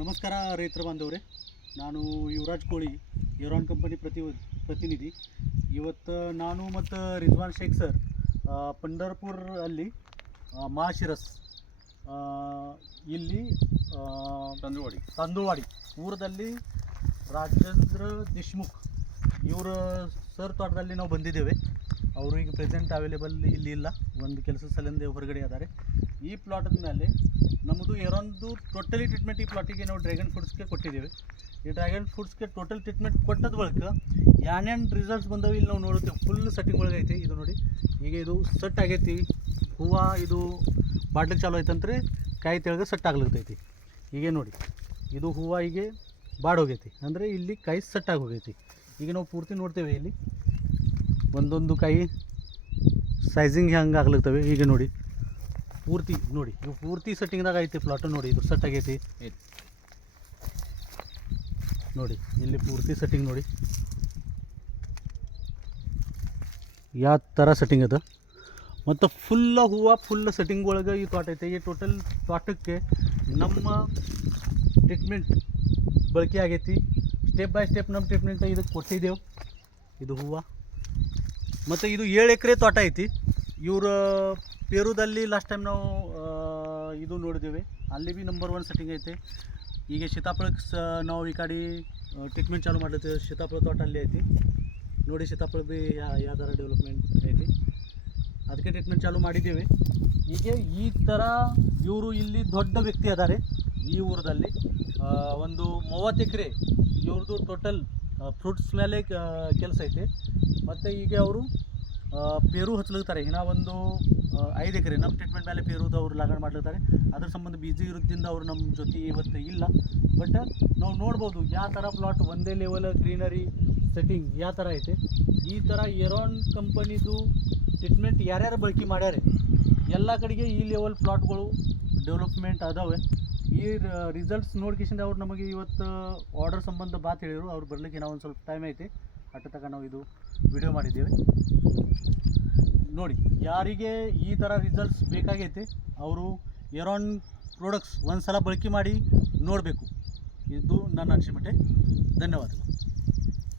ನಮಸ್ಕಾರ ರೈತರ ಬಾಂಧವರೇ. ನಾನು ಯುವರಾಜ್ ಕೋಳಿ ಯುರಾನ್ ಕಂಪನಿ ಪ್ರತಿ ಪ್ರತಿನಿಧಿ. ಇವತ್ತು ನಾನು ಮತ್ತು ರಿಜ್ವಾನ್ ಶೇಖ್ ಸರ್ ಪಂಡರ್ಪುರ್ ಅಲ್ಲಿ ಮಾಶಿರಸ್ ಇಲ್ಲಿ ತಂದುವಾಡಿ. ತಂದುವಾಡಿ ಊರದಲ್ಲಿ ರಾಜೇಂದ್ರ ದೇಶ್ಮುಖ್. ಇವರ ಸರ್ ತೋಟದಲ್ಲಿ ನಾವು ಬಂದಿದ್ದೇವೆ. ಅವರು ಈಗ ಪ್ರೆಸೆಂಟ್ ಅವೈಲೇಬಲ್ ಇಲ್ಲಿ ಇಲ್ಲ. ಒಂದು ಕೆಲಸದ ಸಲಿಂದ ಹೊರಗಡೆ ಇದ್ದಾರೆ ಈ ಪ್ಲಾಟದ ಮೇಲೆ ನಮ್ಮದು ಎರೊಂದು ಟೋಟಲಿ ಟ್ರೀಟ್ಮೆಂಟ್ ಈ ಪ್ಲಾಟಿಗೆ ನಾವು ಡ್ರ್ಯಾಗನ್ ಫ್ರೂಟ್ಸ್ಗೆ ಕೊಟ್ಟಿದ್ದೇವೆ. ಈ ಡ್ರ್ಯಾಗನ್ ಫ್ರೂಟ್ಸ್ಗೆ ಟೋಟಲ್ ಟ್ರೀಟ್ಮೆಂಟ್ ಕೊಟ್ಟದ ಬಳಿಕ ಏನೇನು ರಿಸಲ್ಟ್ಸ್ ಬಂದವು ಇಲ್ಲಿ ನಾವು ನೋಡುತ್ತೇವೆ. ಫುಲ್ ಸೆಟ್ಟಿಂಗ್ ಒಳಗೆ ಐತಿ. ಇದು ನೋಡಿ. ಈಗ ಇದು ಸೆಟ್ ಆಗೈತಿ. ಹೂವು, ಇದು ಬಾಡ್ಲಿಕ್ಕೆ ಚಾಲು ಐತಂದ್ರೆ ಕಾಯಿ ತೆಳಗೆ ಸೆಟ್ ಆಗ್ಲತ್ತೈತಿ ಈಗ ನೋಡಿ. ಇದು ಹೂವು ಹೀಗೆ ಬಾಡೋಗೈತಿ ಅಂದರೆ ಇಲ್ಲಿ ಕಾಯಿ ಸೆಟ್ ಆಗಿ ಹೋಗೈತಿ. ಈಗ ನಾವು ಪೂರ್ತಿ ನೋಡ್ತೇವೆ ಇಲ್ಲಿ. ಒಂದೊಂದು ಕಾಯಿ ಸೈಜಿಂಗ್ ಹೆಂಗೆ ಆಗ್ಲತ್ತವೆ ಈಗ ನೋಡಿ. ಪೂರ್ತಿ ನೋಡಿ. ಇವು ಪೂರ್ತಿ ಸೆಟ್ಟಿಂಗ್ದಾಗ ಐತಿ ಪ್ಲಾಟ್ ನೋಡಿ. ಇದು ಸೆಟ್ ಆಗೈತಿ. ನೋಡಿ, ಇಲ್ಲಿ ಪೂರ್ತಿ ಸೆಟ್ಟಿಂಗ್ ನೋಡಿ. ಯಾವ ಥರ ಸೆಟ್ಟಿಂಗ್ ಅದ? ಮತ್ತು ಫುಲ್ಲ ಹೂವು ಫುಲ್ ಸೆಟ್ಟಿಂಗ್ ಒಳಗೆ ಈ ತೋಟ ಐತೆ. ಈ ಟೋಟಲ್ ತೋಟಕ್ಕೆ ನಮ್ಮ ಟ್ರೀಟ್ಮೆಂಟ್ ಬಳಕೆ ಆಗೈತಿ. ಸ್ಟೆಪ್ ಬೈ ಸ್ಟೆಪ್ ನಮ್ಮ ಟ್ರೀಟ್ಮೆಂಟ್ ಇದಕ್ಕೆ ಕೊಟ್ಟಿದ್ದೆವು. ಇದು ಹೂವು. ಮತ್ತು ಇದು ಏಳು ಎಕರೆ ತೋಟ ಐತಿ. ಇವರು, ಪೇರುದಲ್ಲಿ ಲಾಸ್ಟ್ ಟೈಮ್ ನಾವು ಇದು ನೋಡಿದ್ದೇವೆ. ಅಲ್ಲಿ ಭೀ ನಂಬರ್ ಒನ್ ಸೆಟ್ಟಿಂಗ್ ಐತೆ. ಈಗ ಸೀತಾಫಲಕ್ಕೆ ಸ, ನಾವು ಈ ಕಡೆ ಟ್ರೀಟ್ಮೆಂಟ್ ಚಾಲು ಮಾಡ್ಲತ್ತೇವೆ ಸೀತಾಫಲ ತೋಟ ಅಲ್ಲಿ ಐತಿ. ನೋಡಿ ಸೀತಾಫಲ ಭೀ ಯಾ- ಯಾವ ಥರ ಡೆವಲಪ್ಮೆಂಟ್ ಐತಿ. ಅದಕ್ಕೆ ಟ್ರೀಟ್ಮೆಂಟ್ ಚಾಲು ಮಾಡಿದ್ದೇವೆ. ಹೀಗೆ ಈ ಥರ ಇವರು ಇಲ್ಲಿ ದೊಡ್ಡ ವ್ಯಕ್ತಿ ಅದಾರೆ. ಈ ಊರದಲ್ಲಿ ಒಂದು ಮೂವತ್ತು ಎಕರೆ ಇವ್ರದ್ದು ಟೋಟಲ್ ಫ್ರೂಟ್ಸ್ ಮೇಲೆ ಕೆಲಸ ಐತೆ. ಮತ್ತು ಈಗ ಅವರು ಪೇರು ಹಚ್ಲತ್ತಾರೆ ಇನ್ನ ಒಂದು ಐದು ಎಕರೆ ನಮ್ಮ ಟ್ರೀಟ್ಮೆಂಟ್ ಮೇಲೆ ಪೇರುದು ಅವ್ರು ಲಾಗಣೆ ಮಾಡ್ಲಿರ್ತಾರೆ ಅದ್ರ ಸಂಬಂಧ ಬಿಜಿ ಇರೋದ್ರಿಂದ ಅವರು ನಮ್ಮ ಜೊತೆ ಇವತ್ತು ಇಲ್ಲ. ಬಟ್ ನಾವು ನೋಡ್ಬೋದು ಯಾವ ಥರ ಪ್ಲಾಟ್ ಒಂದೇ ಲೆವೆಲ್ ಗ್ರೀನರಿ ಸೆಟ್ಟಿಂಗ್ ಯಾವ ಥರ ಐತೆ. ಈ ಥರ ಎರೋನ್ ಕಂಪನಿದು ಟ್ರೀಟ್ಮೆಂಟ್ ಯಾರ್ಯಾರು ಬಳಕೆ ಮಾಡ್ಯಾರೆ. ಎಲ್ಲ ಕಡೆಗೆ ಈ ಲೆವೆಲ್ ಪ್ಲಾಟ್ಗಳು ಡೆವಲಪ್ಮೆಂಟ್ ಅದಾವೆ. ಈ ರಿಸಲ್ಟ್ಸ್ ನೋಡ್ಕೇಶಿಂದ ಅವ್ರು ನಮಗೆ ಇವತ್ತು ಆರ್ಡರ್ ಸಂಬಂಧ ಬಾತ್ ಹೇಳಿದರು. ಅವ್ರು ಬರಲಿಕ್ಕೆ ನಾವು ಒಂದು ಸ್ವಲ್ಪ ಟೈಮ್ ಐತಿ. ಅಟ್ಟ ತಗ ನಾವು ಇದು ವಿಡಿಯೋ ಮಾಡಿದ್ದೇವೆ. ನೋಡಿ, ಯಾರಿಗೆ ಈ ಥರ ರಿಸಲ್ಟ್ಸ್ ಬೇಕಾಗೈತೆ, ಅವರು ಎರೋನ್ ಪ್ರಾಡಕ್ಟ್ಸ್ ಒಂದು ಸಲ ಬಳಕೆ ಮಾಡಿ ನೋಡಬೇಕು. ಇದು ನನ್ನ ಅನಿಸಿಮಟ್ಟೆ ಧನ್ಯವಾದಗಳು.